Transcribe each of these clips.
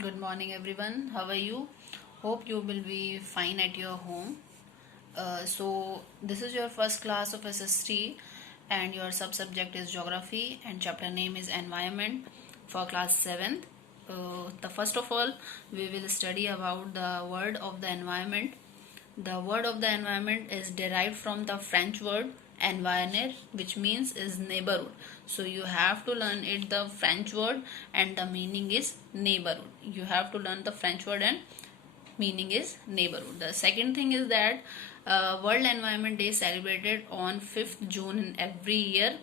Good morning, everyone. How are you? Hope you will be fine at your home. This is your first class of SST, and your subject is Geography, and chapter name is Environment for class 7th. The first of all, we will study about the word of the environment. The word of the environment is derived from the French word environner, which means is neighborhood. So you have to learn it the French word, and the meaning is neighborhood. You have to learn the French word and meaning is neighborhood. The second thing is that World Environment Day is celebrated on 5th June in every year.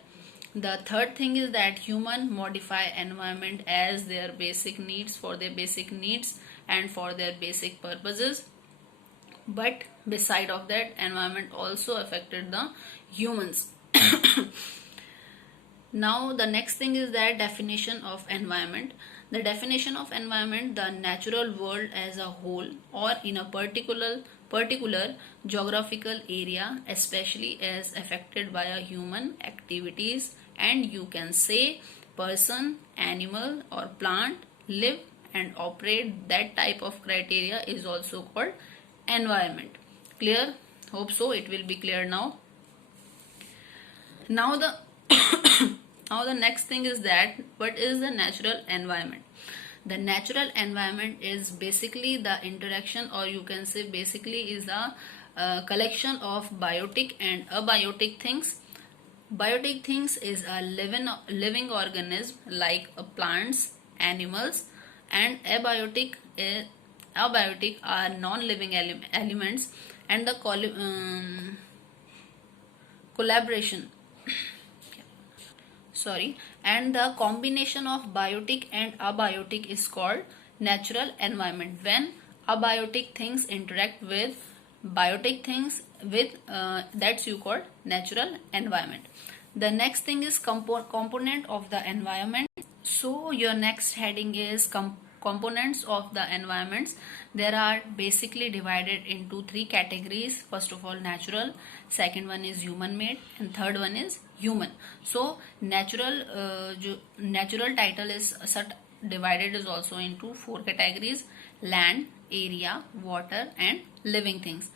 The third thing is that human modify environment as their basic needs, for their basic needs and for their basic purposes. But beside of that, environment also affected the humans. Now the next thing is that definition of environment. The definition of environment: the natural world as a whole or in a particular geographical area, especially as affected by a human activities, and you can say person, animal or plant live and operate. That type of criteria is also called environment. Clear? Hope so. It will be clear now. Now the now the next thing is that what is the natural environment? The natural environment is basically the interaction, or you can say basically is a collection of biotic and abiotic things. Biotic things is a living organism like plants, animals, and abiotic are non-living elements, and the collaboration and the combination of biotic and abiotic is called natural environment. When abiotic things interact with biotic things, with that's you call natural environment. The next thing is component of the environment. So your next heading is components of the environments. There are basically divided into three categories. First of all, natural, second one is human made, and third one is human. So natural title is divided is also into four categories: land, area, water, and living things.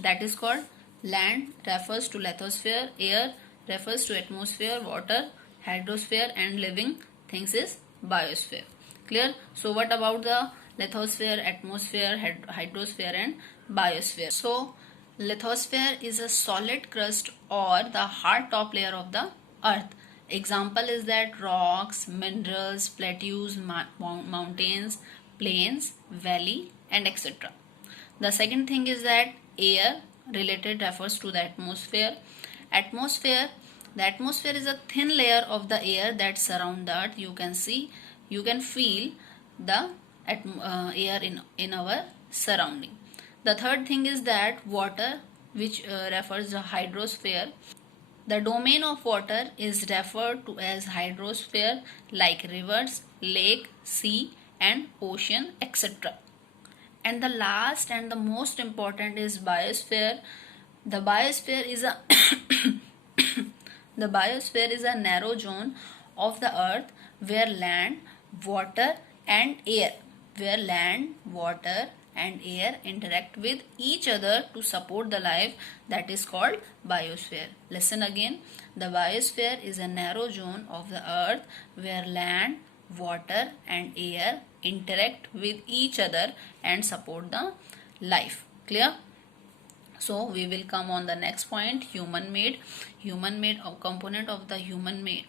That is called land refers to lithosphere, air refers to atmosphere, water, hydrosphere, and living things is biosphere. Clear? So what about the lithosphere, atmosphere, hydrosphere, and biosphere? So lithosphere is a solid crust or the hard top layer of the earth. Example is that rocks, minerals, plateaus, mountains, plains, valley, and etc. The second thing is that air related refers to the atmosphere. Atmosphere, the atmosphere is a thin layer of the air that surround the earth. You can see, you can feel the air in our surrounding. The third thing is that water, which refers to hydrosphere. The domain of water is referred to as hydrosphere, like rivers, lake, sea, and ocean, etc. And the last and the most important is biosphere. The biosphere is a the biosphere is a narrow zone of the earth where land, water, and air interact with each other to support the life. That is called biosphere. Listen again. The biosphere is a narrow zone of the earth where land, water, and air interact with each other and support the life. Clear? So we will come on the next point: human made. Human made component of the human made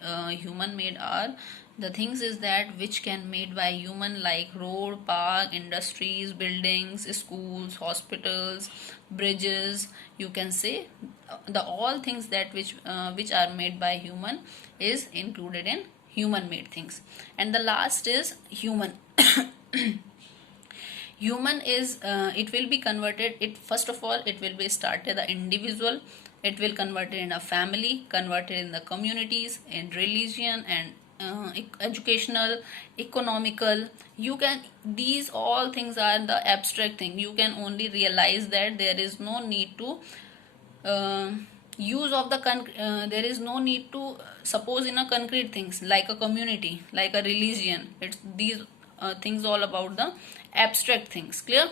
are the things is that which can made by human, like road, park, industries, buildings, schools, hospitals, bridges. You can say the all things that which are made by human is included in human made things. And the last is human. Human is it will be converted, it first of all it will be started the individual, it will converted in a family, converted in the communities, in religion, and educational, economical. You can, these all things are the abstract thing. You can only realize that there is no need to use of the there is no need to suppose in a concrete things like a community, like a religion. It's these things all about the abstract things. Clear?